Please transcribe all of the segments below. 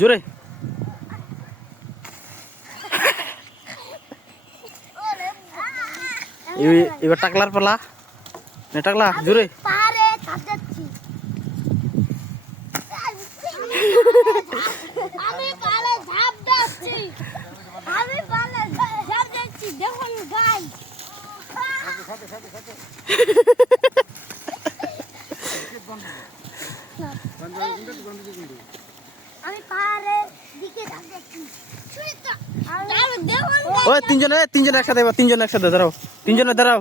জোরে এবার টাকলার পালা না টাকলা জোরে আমি পালে ঝাঁপ দিচ্ছি আমি পালে ঝাঁপ দিচ্ছি দেখুন গাই আমি পাহাড়ের দিকে ঝাঁপ দিচ্ছি ওই তিনজন একসাথে দাঁড়াও তিনজনে দাঁড়াও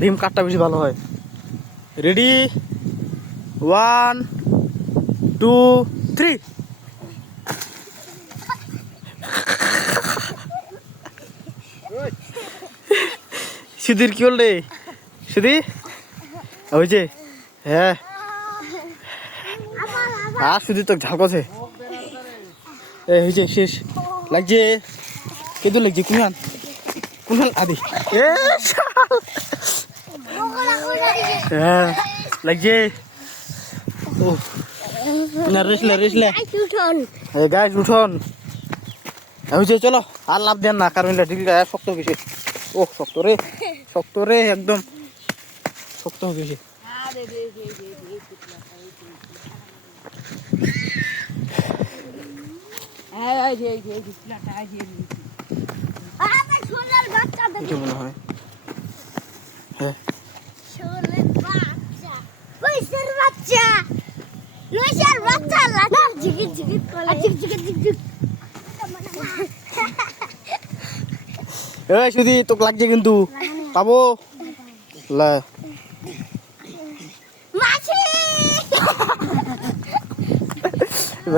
ডিম কাটটা বেশি ভালো হয় রেডি 1 2 3 সুধীর কি হল রে সুধীর ওই যে হ্যাঁ আর সুধীর তো ঝাল করছে এই হয়েছে শেষ লাগছে কেদু লাগছে কোনখান আদি হ্যাঁ লাগছে ও না রেসলে গাইজ উঠন হয়েছে চলো আর লাভ দেন না কারণ ডিলটা শক্ত গেছে ও শক্ত রে একদম শক্ত হয়ে গেছে মনে হয় হ্যাঁ শুধু তোকে লাগছে কিন্তু পাবো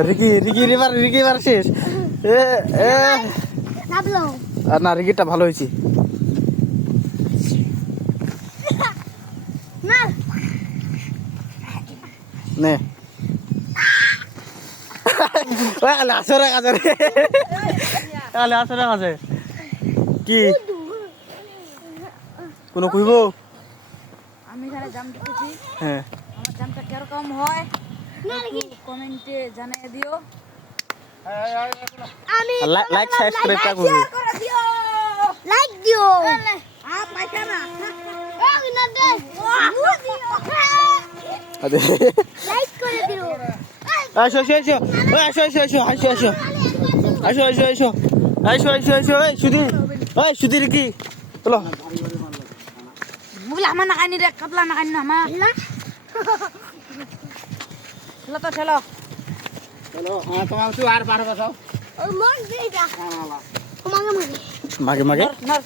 রিকি এবার শেষ আর না রিকিটা ভালো হয়েছে নে আসরে কাছে কি কোনো কইব আমি এখানে জাম দিতেছি হ্যাঁ আমার জামটা কিরকম হয় কমেন্টে জানিয়ে দিও আমি লাইক সাবস্ক্রাইব করবে লাইক দিও আর পাইছা না ওই না দে আদে লাইক করে দিও আসো সুধীর কি চলো বুগলা আমার নাকানি রে কাতলা নাকানি না মা না চলো তো চলো হ্যাঁ তোমার তুই আর পারবে সব ও মন দিটা তোমাকে মাগে নর